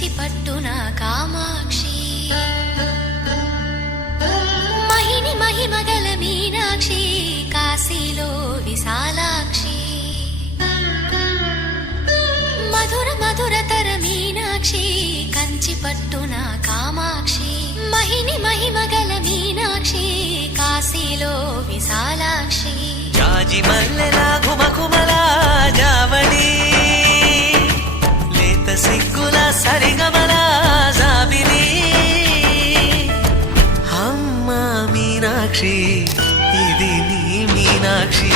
కంచి పట్టున కామాక్షి మహిని మహిమగల మీనాక్షి కాశీలో విశాలాక్షి మధుర మధురతర మీనాక్షి కంచి పట్టున కామాక్షి మహిని మహిమగల మీనాక్షి కాశీలో విశాలాక్షి జాజి మల్లెలా ఘుమఘుమలా జావళి లేత సిగ్గుల సరిగమలా జాబిలి అమ్మ మీనాక్షి ఇది నీ మీనాక్షి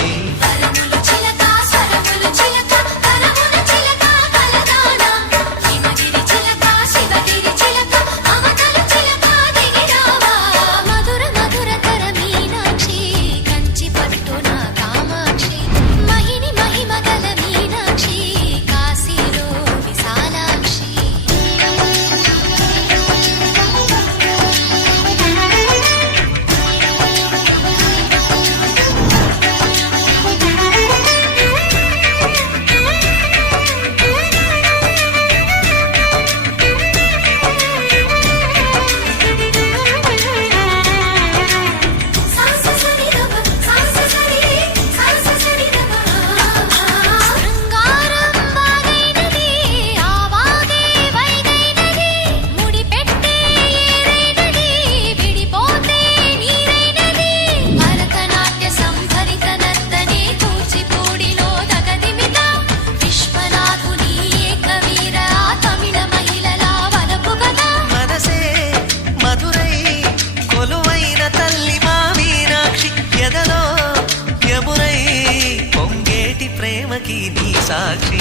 ప్రేమకి నీ సాక్షి